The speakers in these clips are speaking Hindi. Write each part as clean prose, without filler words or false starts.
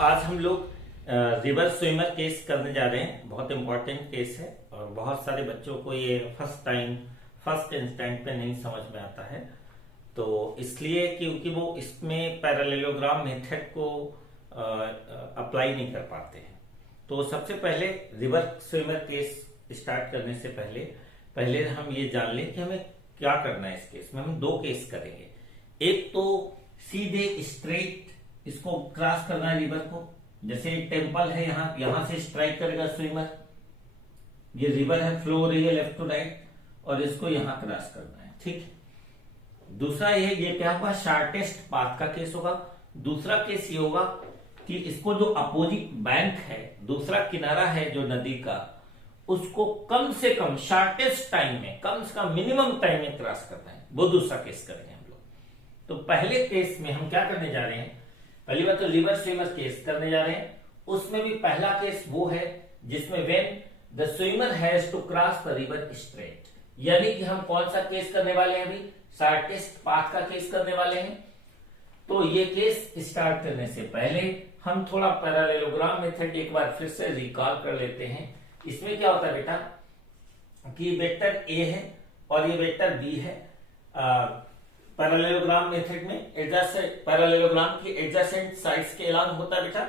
आज हम लोग रिवर्स स्विमर केस करने जा रहे हैं। बहुत इंपॉर्टेंट केस है और बहुत सारे बच्चों को ये फर्स्ट इंस्टेंट पे नहीं समझ में आता है। तो इसलिए क्योंकि वो इसमें पैरेललोग्राम मेथड को अप्लाई नहीं कर पाते हैं। तो सबसे पहले रिवर्स स्विमर केस स्टार्ट करने से पहले हम ये जान लें कि हमें क्या करना है। इस केस में हम दो केस करेंगे। एक तो सीधे स्ट्रेट इसको क्रॉस करना है रिवर को, जैसे टेम्पल है यहां से स्ट्राइक करेगा स्विमर। ये रिवर है, फ्लो हो रही है लेफ्ट टू राइट और इसको यहां क्रॉस करना है, ठीक है। दूसरा ये क्या होगा, शॉर्टेस्ट पाथ का केस होगा। दूसरा केस ये होगा कि इसको जो अपोजिट बैंक है, दूसरा किनारा है जो नदी का, उसको कम से कम शॉर्टेस्ट टाइम में, कम से कम मिनिमम टाइम में क्रॉस करना है। वो दूसरा केस करेंगे हम लोग। तो पहले केस में हम क्या करने जा रहे हैं, पहली बात तो रिवर्स स्विमर केस करने जा रहे हैं। उसमें भी पहला केस वो है जिसमें when the swimmer has to cross the river straight, यानी कि हम कौन सा केस करने वाले हैं, अभी शॉर्टेस्ट पाथ का केस करने वाले हैं। तो ये केस स्टार्ट करने से पहले हम थोड़ा पैरेललोग्राम मेथड एक बार फिर से रिकॉल कर लेते हैं। इसमें क्या होता है बेटा कि वेक्टर ए है और ये वेक्टर बी है। पैरेललोग्राम मेथड में पैरेललोग्राम की एडजेसेंट साइड्स के एलॉन्ग होता है बेटा।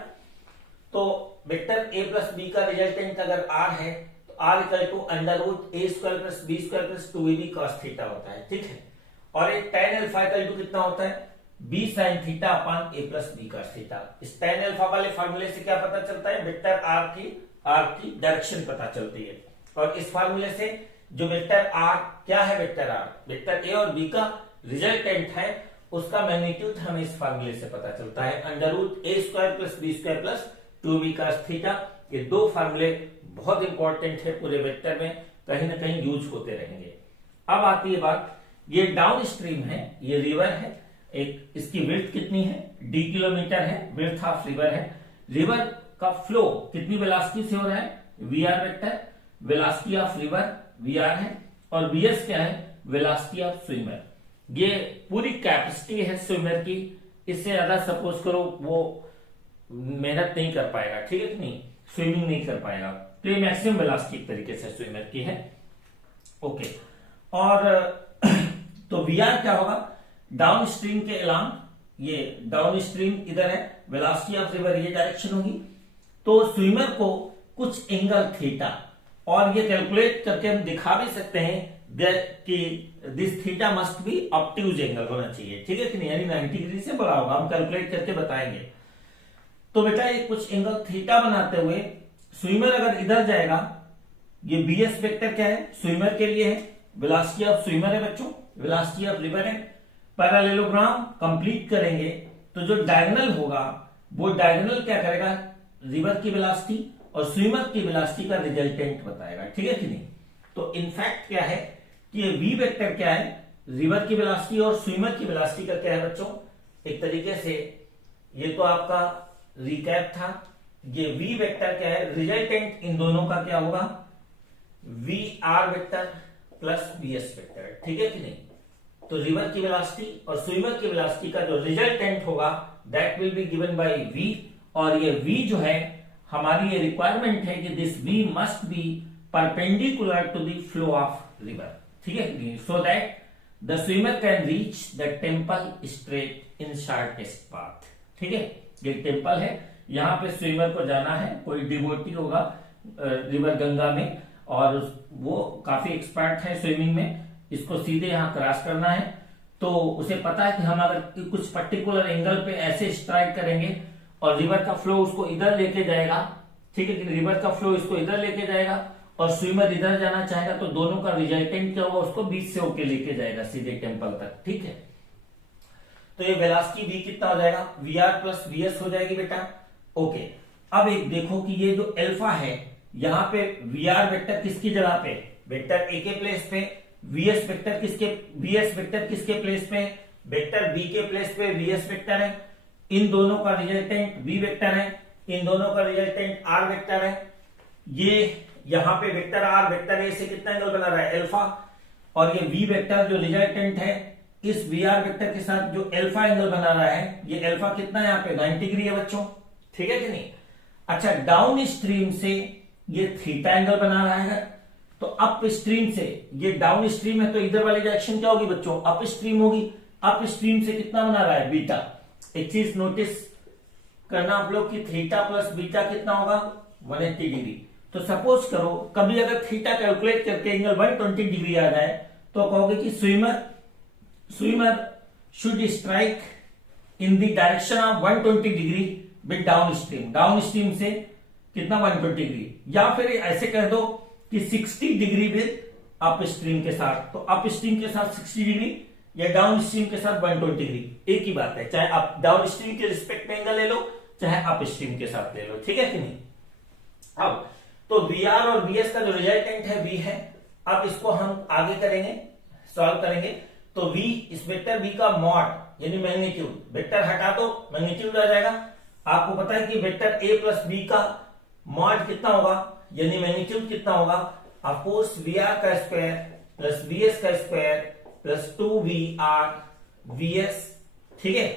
तो वेक्टर ए प्लस बी का रिजल्टेंट अगर आर है तो R equal to under root A square plus B square plus 2ab cos theta होता है, ठीक है। और एक tan अल्फा इक्वल टू कितना होता है, b sin theta upon a plus b cos theta. इस tan अल्फा वाले फार्मूले से क्या पता चलता है, वेक्टर आर की डायरेक्शन पता चलती है। और इस फार्मूले से जो वेक्टर आर क्या है, वेक्टर ए और बी का रिजल्टेंट है, उसका मैग्नीट्यूड हमें इस फार्मूले से पता चलता है, under root A square plus B square plus 2b cos theta. ये दो फार्मूले बहुत इंपॉर्टेंट है, पूरे वेक्टर में कहीं ना कहीं यूज होते रहेंगे। अब आती है बात, ये डाउन स्ट्रीम है, ये रिवर है, एक इसकी विड्थ कितनी है, d किलोमीटर है, विड्थ ऑफ रिवर है। रिवर का फ्लो कितनी वेलोसिटी से हो रहा है, vr vector, velocity of river vr है, और vs क्या है, वेलोसिटी ऑफ स्विमर। ये पूरी कैपेसिटी है स्विमर की, इससे ज्यादा सपोज करो वो मेहनत नहीं कर पाएगा, ठीक है कि नहीं, स्विमिंग नहीं कर पाएगा। तो ये मैक्सिमम वेलोसिटी एक तरीके से स्विमर की है, ओके। और तो vr क्या होगा, डाउन स्ट्रीम के एलॉन्ग, ये डाउन स्ट्रीम इधर है, वेलोसिटी ऑफ रिवर ये डायरेक्शन होगी। तो स्विमर को कुछ एंगल थीटा, और ये कैलकुलेट करके हम दिखा भी सकते हैं कि this theta must be obtuse angle होना चाहिए, ठीक है कि नहीं, यानी 90 डिग्री से बड़ा होगा, हम कैलकुलेट करके बताएंगे। तो बेटा ये कुछ एंगल थीटा बनाते हुए स्विमर अगर इधर जाएगा, ये bs वेक्टर क्या है, स्विमर के लिए है, वेलोसिटी ऑफ स्विमर है बच्चों, वेलोसिटी ऑफ रिवर है। पैरेललोग्राम कंप्लीट करेंगे तो जो डायगोनल होगा वो डायगोनल क्या करेगा, रिवर की वेलोसिटी और स्विमर की वेलोसिटी का रिजल्टेंट बताएगा, ठीक है कि नहीं। तो इनफैक्ट क्या है कि ये v वेक्टर क्या है, रिवर की वेलोसिटी और स्विमर की वेलोसिटी का क्या है बच्चों, एक तरीके से ये तो आपका रिकैप था। ये v वेक्टर क्या है, रिजल्टेंट इन दोनों का क्या होगा, vr vector plus vs vector, ठीक है कि नहीं। तो रिवर की वेलोसिटी और स्विमर की वेलोसिटी का जो रिजल्टेंट होगा that will B given bye v, और ये v जो है हमारी ये रिक्वायरमेंट है कि this v must be perpendicular to the flow of river, ठीक है, so that the swimmer can reach the temple straight in shortest path, ठीक है। ये टेम्पल है, यहाँ पे स्विमर को जाना है, कोई डिवोटी होगा रिवर गंगा में और वो काफी एक्सपर्ट है स्विमिंग में, इसको सीधे यहाँ क्रॉस करना है। तो उसे पता है कि हम अगर कुछ पर्टिकुलर एंगल पे ऐसे स्ट्राइक करेंगे और रिवर का फ्लो उसको इधर लेके जाएगा, ठीक है, कि रिवर का फ्लो इसको इधर लेके जाएगा और स्विमर इधर जाना चाहेगा, तो दोनों का रिजल्टेंट क्या होगा, उसको बीच से होके लेके जाएगा सीधे टेम्पल तक, ठीक है। तो ये वेलोसिटी v कितना हो जाएगा, vr प्लस vs हो जाएगी बेटा, ओके। अब एक देखो कि ये जो अल्फा है, यहाँ पे vr वेक्टर किसकी जगह पे, वेक्टर a के प्लेस पे, vs वेक्टर किसके प्लेस पे, वेक्टर b के प्लेस पे vs वेक्टर है। इन दोनों का रिजल्टेंट v वेक्टर है, इन दोनों का रिजल्टेंट r वेक्टर है। ये यहाँ पे वेक्टर r वेक्टर a से कितना एंगल बना रहा है, अल्फा, और ये v वेक्टर जो रिजल्टेंट है इस वी आर वेक्टर के साथ जो अल्फा एंगल बना रहा है, ये अल्फा कितना है यहाँ पे 90 डिग्री है बच्चों, ठीक है कि नहीं। अच्छा, डाउन स्ट्रीम से ये थीटा एंगल बना रहा है, तो अप स्ट्रीम से, ये डाउन स्ट्रीम है तो इधर वाली डायरेक्शन क्या होगी बच्चों, अप स्ट्रीम होगी। अप स्ट्रीम से कितना बना रहा है, बीटा। एक चीज नोटिस करना आप लोग कि थीटा प्लस बीटा कितना होगा, 180 डिग्री। तो सपोज करो कभी अगर थीटा कैलकुलेट करके एंगल 120 डिग्री आ जाए तो कहोगे कि swimmer should strike in the direction of 120 degree with down stream. Down stream से कितना, 120 डिग्री। या फिर ऐसे कह दो कि 60 डिग्री विद अप स्ट्रीम के साथ, तो अप स्ट्रीम के साथ 60 डिग्री या डाउन स्ट्रीम के साथ 120 डिग्री, एक ही बात है। चाहे आप डाउन स्ट्रीम के रिस्पेक्ट में एंगल ले लो, चाहे अप स्ट्रीम के साथ ले लो, ठीक है कि नहीं। अब तो वी आर और वी एस का जो रिजल्टेंट है वी है। अब इसको हम आगे करेंगे, सॉल्व करेंगे। तो वी, इस वेक्टर वी का मॉड यानी मैग्नीट्यूड, वेक्टर हटा दो मैग्नीट्यूड आ जाएगा। आपको पता है कि वेक्टर ए प्लस बी का मॉड कितना होगा यानी मैग्नीट्यूड कितना होगा, ऑफकोर्स वी आर का स्क्वायर प्लस वी एस का स्क्वायर प्लस 2 वी एस, ठीक है।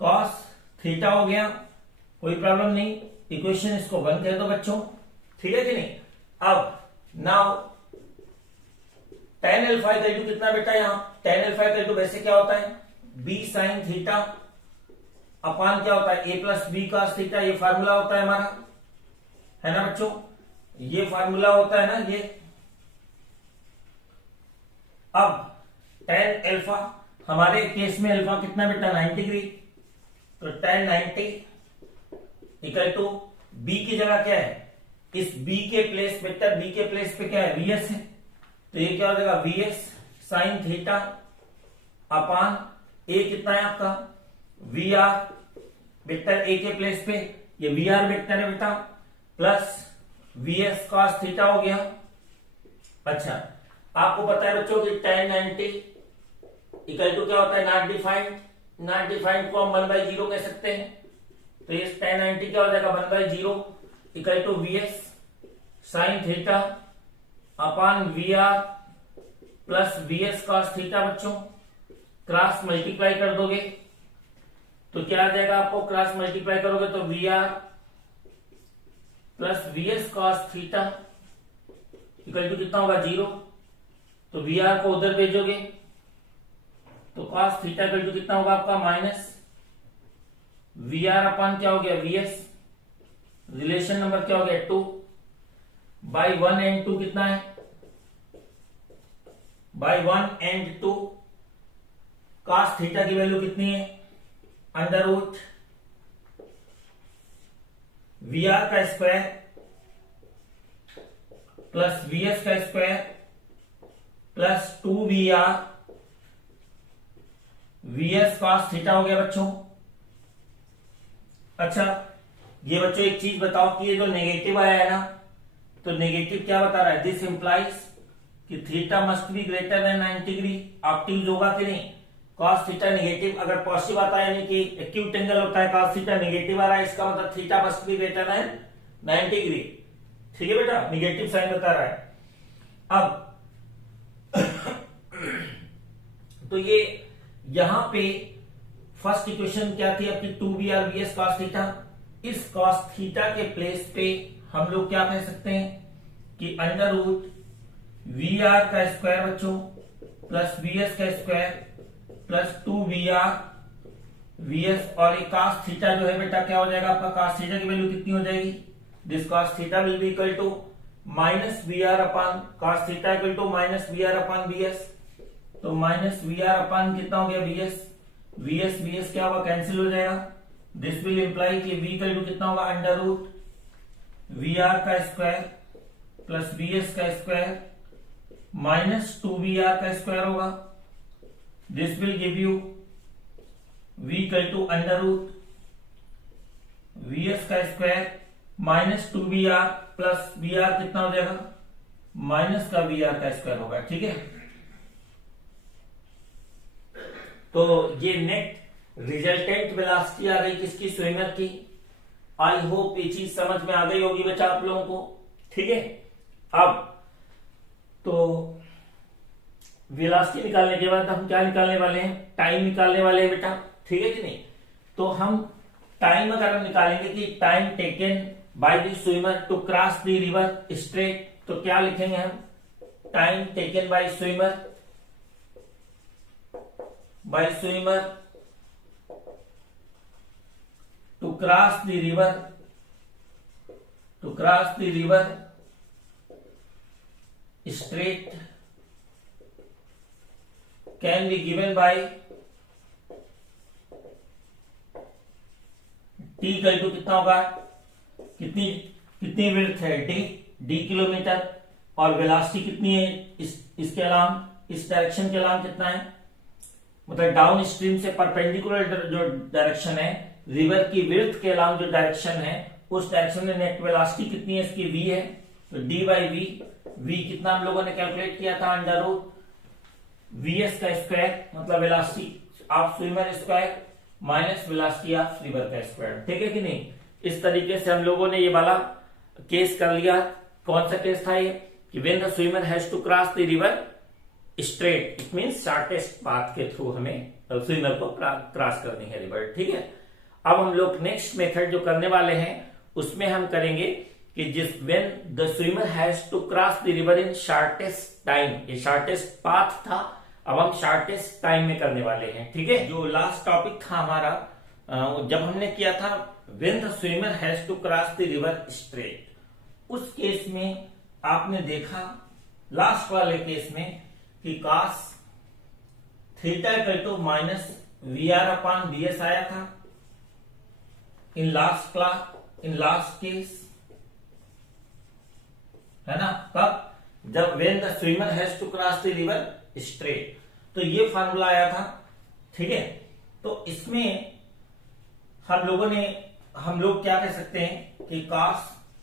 कॉस थीटा हो गया, कोई प्रॉब्लम नहीं। इक्वेशन इसको बंद कर दो बच्चों, ठीक है कि नहीं। अब नाउ tan अल्फा का वैल्यू कितना बेटा, यहां tan अल्फा का वैल्यू वैसे क्या होता है, b sin थीटा अपान क्या होता है, a plus B cos theta. ये फार्मूला होता है हमारा, है ना बच्चों, ये फार्मूला होता है ना ये। अब tan अल्फा, हमारे केस में अल्फा कितना बेटा, 90 डिग्री। तो tan 90 इक्वल टू b की जगह क्या है, इस b के प्लेस, वेक्टर b के प्लेस पे क्या है, vs है। तो ये क्या हो जाएगा, vs sine theta upon a कितना है आपका, vr, वेक्टर a के प्लेस पे ये vr वेक्टर है बेटा, प्लस vs cos थीटा हो गया। अच्छा, आपको पता है बच्चों कि tan 90 इक्वल टू क्या होता है, नॉट डिफाइंड। नॉट डिफाइंड को हम 1/0 कह सकते हैं। तो ये tan 90 क्या हो जाएगा, 1/0 equal to vs sine theta upon vr plus vs cos theta. बच्चों क्रॉस मल्टीप्लाई कर दोगे तो क्या आ जाएगा, आपको क्रॉस मल्टीप्लाई करोगे तो vr plus vs cos theta equal to कितना होगा, 0। तो vr को उधर भेजोगे तो cos थीटा इक्वल टू कितना होगा आपका, माइनस vr अपान क्या हो गया, vs। रिलेशन नंबर क्या हो गया, 2 बाई 1 एंड 2 कितना है, बाई 1 एंड 2। cos थीटा की वैल्यू कितनी है, अंडर रूट vr का स्क्वायर प्लस vs का square plus 2vr vs cos theta हो गया बच्चों। अच्छा, ये बच्चों एक चीज बताओ कि ये जो नेगेटिव आया है ना, तो नेगेटिव क्या बता रहा है, दिस इंप्लाइज कि theta must be greater than 90 degree. Obtuse होगा कि नहीं, cos थीटा नेगेटिव अगर पॉजिटिव आता है यानी कि एक्यूट एंगल होता है, cos थीटा नेगेटिव आ रहा है, इसका मतलब theta must be greater than 90 degree, ठीक है बेटा, नेगेटिव साइन बता रहा है। अब तो ये यहां पे फर्स्ट इक्वेशन क्या थी आपकी, 2vr vs cos थीटा। इस cos थीटा के प्लेस पे हम लोग क्या कह सकते हैं कि अंडर रूट vr का स्क्वायर बच्चों प्लस vs का स्क्वायर प्लस 2vr vs, और एक cos थीटा जो है बेटा क्या हो जाएगा आपका, cos थीटा की वैल्यू कितनी हो जाएगी, this cos theta will be equal to minus vr upon cos theta equal to minus vr upon vs। तो माइनस vr अपान कितना हो गया, vs vs क्या होगा, कैंसिल हो जाएगा। दिस विल इंप्लाई कि v का कितना होगा, अंडर रूट vr का स्क्वायर प्लस vs का स्क्वायर माइनस 2vr का स्क्वायर होगा। This will give you v equal to under root vs का square minus 2vr plus vr कितना हो जाएगा, माइनस का vr का स्क्वायर होगा, ठीक है। तो ये नेट रिजल्टेंट वेलोसिटी आ गई किसकी, स्विमर की। आई होप ये चीज समझ में आ गई होगी बच्चा आप लोगों को, ठीक है। अब तो वेलोसिटी निकालने के बाद हम क्या निकालने वाले हैं, टाइम निकालने वाले हैं बेटा, ठीक है कि नहीं। तो हम टाइम अगर हम निकालेंगे कि time taken by the swimmer to cross the river straight, तो क्या लिखेंगे हम? Time taken by swimmer to cross the river straight can be given by T equal to कितना होगा, कितनी विड्थ है डी किलोमीटर, और वेलोसिटी कितनी है इसके अलावा, इस डायरेक्शन के अलावा कितना है, मतलब डाउन स्ट्रीम से परपेंडिकुलर जो डायरेक्शन है, रिवर की विड्थ के अलावा जो डायरेक्शन है, उस डायरेक्शन में नेट वेलोसिटी कितनी है इसकी, v है, तो डी बाई वी कितना हम लोगों ने कैलकुलेट किया था, अंडर रूट वीएस का स्क्वायर, मतलब velocity of swimmer square minus velocity of river का स्क्वायर, ठीक है कि नहीं। इस तरीके से हम लोगों ने ये वाला केस कर लिया। कौन सा केस था ये, कि when the swimmer has to cross the river straight, it means shortest path के थ्रू हमें स्विमर को क्रॉस करनी है रिवर, ठीक है। अब हम लोग नेक्स्ट मेथड जो करने वाले हैं उसमें हम करेंगे कि जिस when the swimmer has to cross the river in shortest time, ये शॉर्टेस्ट पाथ था, अब हम शॉर्टेस्ट टाइम में करने वाले हैं, ठीक है। जो लास्ट टॉपिक था हमारा, जब हमने किया था when the swimmer has to cross the river straight, उस केस में आपने देखा लास्ट वाले केस में कि cos theta equal to minus VR upon BS आया था इन लास्ट केस, है ना। कब? जब when the swimmer has to cross the river straight, तो ये फॉर्मूला आया था, ठीक है। तो इसमें हम लोग क्या कह सकते हैं कि cos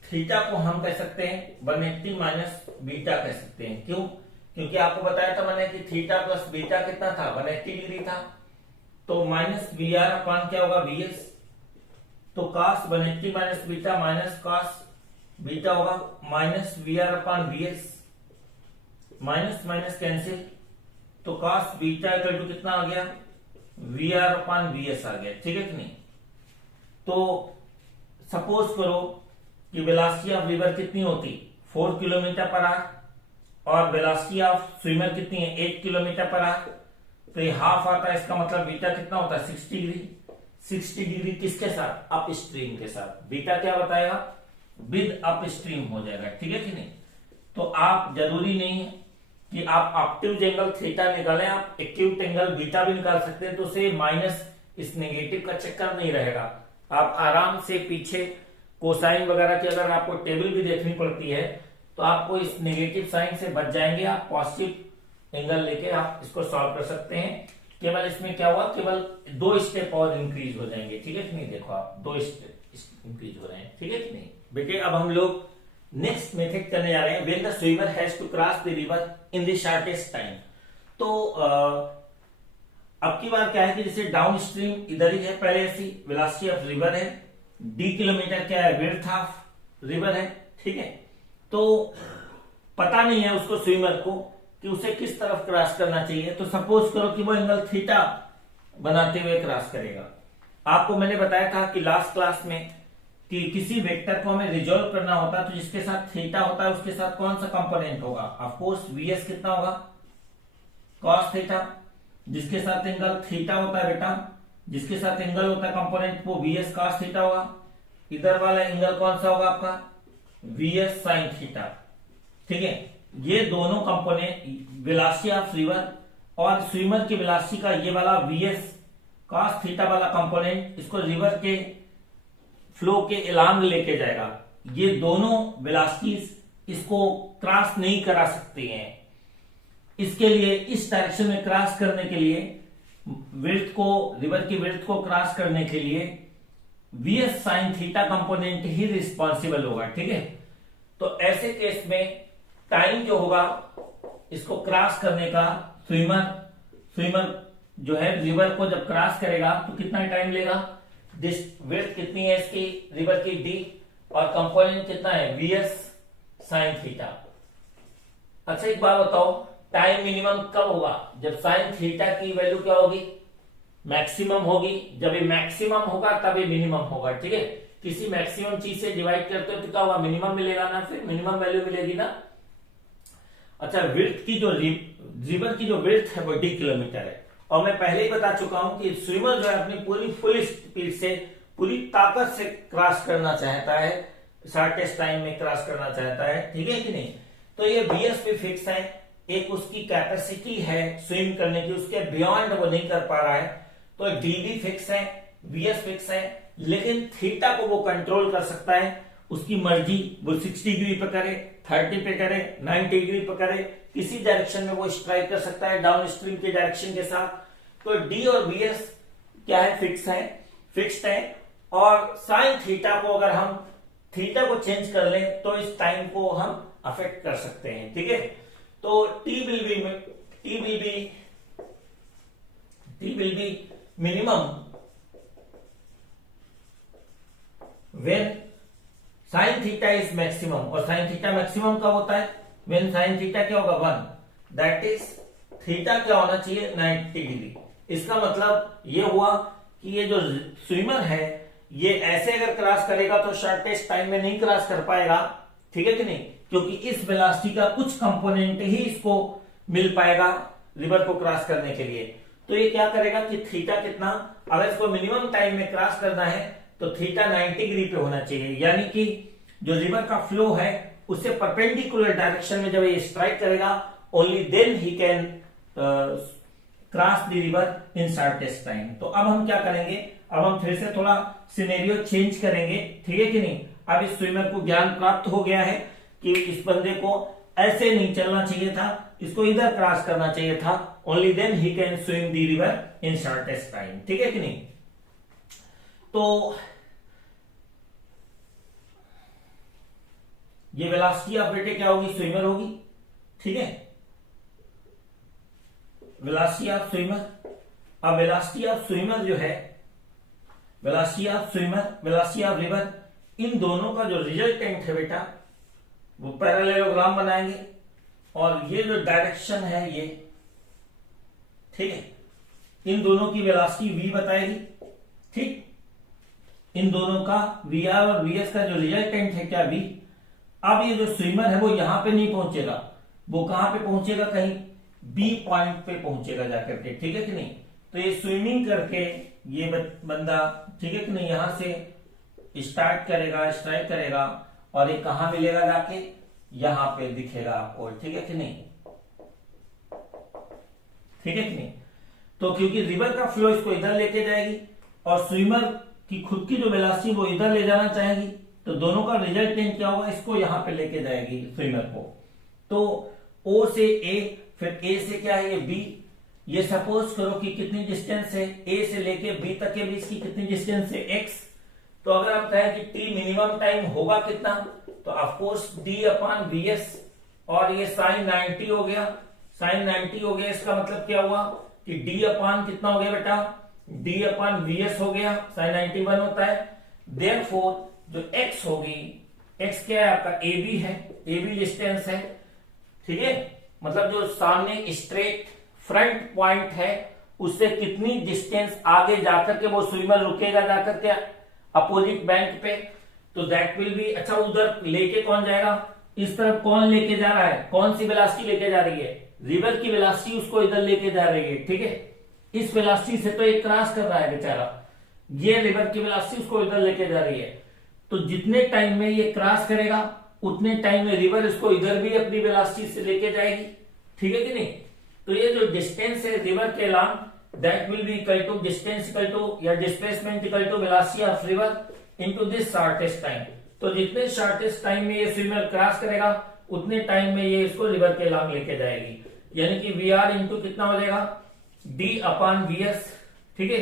थीटा को हम कह सकते हैं 180 माइनस बीटा कह सकते हैं। क्यों? क्योंकि आपको बताया था मैंने कि थीटा प्लस बीटा कितना था, 180 डिग्री था, तो माइनस VR अपॉन क्या होगा, VS, तो cos 180 minus beta minus cos beta होगा minus VR upon VS, minus minus cancel, तो cos बीटा इक्वल टू कितना आ गया, VR अपॉन VS आ गया, ठीक है कि नहीं। तो सपोज करो कि वेलोसिटी ऑफ रिवर कितनी होती, 4 किलोमीटर पर आवर, और वेलोसिटी ऑफ स्विमर कितनी है, 8 किलोमीटर पर आवर, तो ये हाफ आता है, इसका मतलब बीटा कितना होता है, 60 डिग्री। 60 डिग्री किसके साथ, अप स्ट्रीम के साथ, बीटा क्या बताएगा, विद अप स्ट्रीम हो जाएगा, ठीक है कि नहीं। तो आप जरूरी नहीं है कि आप ऑप्टिव एंगल थीटा निकालें, आप एक्यूट एंगल बीटा भी निकाल सकते हैं, तो उसे माइनस इस नेगेटिव का चक्कर नहीं रहेगा। आप आराम से पीछे कोसाइन वगैरह की अगर आपको टेबल भी देखनी पड़ती है तो आपको इस नेगेटिव साइन से बच जाएंगे, आप पॉजिटिव एंगल लेके आप इसको सॉल्व कर सकते हैं। केवल इसमें क्या हुआ, केवल 2 स्टेप और इंक्रीज हो जाएंगे, ठीक है कि नहीं। देखो आप 2 स्टेप इंक्रीज हो रहे हैं, ठीक है कि नहीं बेटे। अब हम लोग नेक्स्ट मेथड करने जा रहे हैं, when the swimmer has to cross the river in the shortest time. तो अब की बार क्या है कि जैसे डाउन स्ट्रीम इधर ही है, पहले ऐसी वेलोसिटी ऑफ रिवर है, डी किलोमीटर क्या है, विड्थ ऑफ रिवर है, ठीक है। तो पता नहीं है उसको स्विमर को कि उसे किस तरफ क्रॉस करना चाहिए, तो सपोज करो कि वो एंगल थीटा बनाते हुए क्रॉस करेगा। आपको मैंने बताया था कि लास्ट क्लास में कि किसी वेक्टर को हमें रिजोल्व करना होता है तो जिसके साथ थीटा होता है उसके साथ कौन सा कंपोनेंट होगा, ऑफ कोर्स VS कितना होगा, cos थीटा। जिसके साथ एंगल थीटा होता है बेटा, जिसके साथ एंगल होता है कंपोनेंट वो VS cos थीटा होगा। इधर वाला एंगल कौन सा होगा आपका, VS sin थीटा, ठीक है। ये दोनों कंपोनेंट वेलोसिटी ऑफ रिवर और स्विमर की वेलोसिटी का ये वाला VS cos थीटा वाला कंपोनेंट इसको रिवर के फ्लो के अलोंग लेके जाएगा। ये दोनों वेलोसिटीज इसको क्रॉस नहीं करा सकते हैं। इसके लिए इस डायरेक्शन में क्रॉस करने के लिए विड्थ को, रिवर की विड्थ को क्रॉस करने के लिए VS sin थीटा कंपोनेंट ही रिस्पॉन्सिबल होगा, ठीक है। तो ऐसे केस में टाइम जो होगा इसको क्रॉस करने का, स्विमर जो है रिवर को जब क्रॉस करेगा तो कितना टाइम लेगा, विड्थ कितनी है इसकी रिवर की D, और कंपोनेंट कितना है VS sin थीटा। अच्छा एक बात बताओ, टाइम मिनिमम कब होगा, जब sin थीटा की वैल्यू क्या होगी, मैक्सिमम होगी, जब ये मैक्सिमम होगा तब ये मिनिमम होगा, ठीक है। किसी मैक्सिमम चीज से डिवाइड करते हो तो क्या होगा, मिनिमम मिलेगा ना, फिर मिनिमम वैल्यू मिलेगी ना। अच्छा, विड्थ की जो रिवर की जो विड्थ है वो d किलोमीटर है, और मैं पहले ही बता चुका हूं कि स्विमर जो है अपनी पूरी फुल स्पीड से, पूरी ताकत से क्रॉस करना चाहता है, शॉर्टेस्ट टाइम में क्रॉस करना चाहता है, ठीक है कि नहीं। तो ये वीएस भी फिक्स है, एक उसकी कैपेसिटी है स्विम करने की, उसके बियॉन्ड वो नहीं कर पा रहा है, तो डी भी फिक्स है, वीएस फिक्स है, लेकिन थीटा को वो कंट्रोल कर सकता है, उसकी मर्जी, वो 60 डिग्री पे करे, 30 पे करे, 90 डिग्री पे करे, किसी डायरेक्शन में वो स्ट्राइक कर सकता है डाउन स्ट्रीम के डायरेक्शन के साथ। तो डी और वीएस क्या है, फिक्स्ड है। और साइन थीटा को अगर हम थीटा को चेंज कर लें तो इस टाइम को हम अफेक्ट कर सकते हैं, ठीक है। तो T will be minimum when sine theta is maximum, और साइन थीटा मैक्सिमम कब होता है, व्हेन साइन थीटा क्या होगा 1, दैट इज थीटा क्या होना चाहिए 90 डिग्री। इसका मतलब ये हुआ कि ये जो स्विमर है ये ऐसे अगर क्रॉस करेगा तो शॉर्टेस्ट टाइम में नहीं क्रॉस कर पाएगा, ठीक है कि नहीं, क्योंकि इस वेलोसिटी का कुछ कंपोनेंट ही इसको मिल पाएगा रिवर को क्रॉस करने के लिए। तो ये क्या करेगा कि थीटा कितना, अगर इसको मिनिमम टाइम में क्रॉस करना है तो थीटा 90 डिग्री पे होना चाहिए, यानी कि जो रिवर का फ्लो है उससे परपेंडिकुलर डायरेक्शन में जब ये स्ट्राइक करेगा, ओनली देन ही can cross the river in shortest time. तो अब हम क्या करेंगे, अब हम फिर से थोड़ा सिनेरियो चेंज करेंगे, ठीक है कि नहीं। अब इस स्विमर को ज्ञान प्राप्त हो गया है कि इस बंदे को ऐसे नहीं चलना चाहिए था, इसको इधर क्रॉस करना चाहिए था, ओनली देन ही can swim the river in shortest time, ठीक है कि नहीं। तो ये वेलोसिटी ऑफ बेटे क्या होगी, स्विमर होगी, ठीक है, वेलोसिटी ऑफ स्विमर। अब वेलोसिटी ऑफ स्विमर जो है, velocity of swimmer, velocity of river, इन दोनों का जो रिजल्टेंट है बेटा वो पैरेललोग्राम बनाएंगे, और ये जो डायरेक्शन है ये, ठीक है, इन दोनों की वेलोसिटी v बताएगी, ठीक। इन दोनों का vr और vs का जो रिजल्टेंट है क्या v। अब ये जो स्विमर है वो यहां पे नहीं पहुंचेगा, वो कहां पे पहुंचेगा, कहीं b पॉइंट पे पहुंचेगा जाकर के, ठीक है कि नहीं। तो ये स्विमिंग करके ये बंदा, ठीक है कि नहीं, यहां से स्टार्ट करेगा, स्ट्राइक करेगा, और ये कहां मिलेगा जाके, यहां पे दिखेगा आपको, ठीक है कि नहीं, ठीक है कि नहीं। तो क्योंकि रिवर का फ्लो इसको इधर लेके जाएगी और स्विमर की खुद की जो वेलोसिटी वो इधर ले जाना चाहेगी, तो दोनों का रिजल्टेंट क्या होगा, इसको यहां पे लेके जाएगी स्विमर को। तो O से A, फिर A से क्या है ये B, ये सपोज करो कि कितनी डिस्टेंस है A से लेके B तक के बीच की कितनी डिस्टेंस है x। तो अगर हम कहें कि t मिनिमम टाइम होगा कितना, तो ऑफकोर्स d अपॉन vs, और ये साइन 90 हो गया, साइन 90 हो गया, इसका मतलब क्या हुआ कि d अपॉन कितना हो गया बेटा, d अपॉन vs हो गया, साइन 91 होता है। देयरफॉर जो x होगी, x क्या है आपका AB है, AB डिस्टेंस है, ठीक है, मतलब जो सामने स्ट्रेट फ्रंट पॉइंट है उससे कितनी डिस्टेंस आगे जाकर के वो स्विमर रुकेगा जाकर के अपोजिट बैंक पे, तो दैट विल बी, अच्छा उधर लेके कौन जाएगा, इस तरफ कौन लेके जा रहा है, कौन सी वेलोसिटी लेके जा रही है, रिवर की वेलोसिटी उसको इधर लेके जा रही है, ठीक है। इस वेलोसिटी से तो एक क्रॉस कर रहा है बेचारा, ये रिवर की वेलोसिटी उसको इधर लेके जा रही है, तो जितने टाइम में ये क्रॉस करेगा उतने टाइम में रिवर इसको इधर भी अपनी वेलोसिटी से लेके जाएगी, ठीक है कि नहीं। तो ये जो डिस्टेंस है रिवर के long, that will be equal to distance equal to या displacement equal to velocity of river into this shortest time. तो जितने शॉर्टेस्ट टाइम में ये स्विमर क्रॉस करेगा उतने टाइम में ये इसको रिवर के लॉन्ग लेके जाएगी, यानी कि वी आर इंटू कितना हो जाएगा, डी अपॉन वी एस, ठीक है।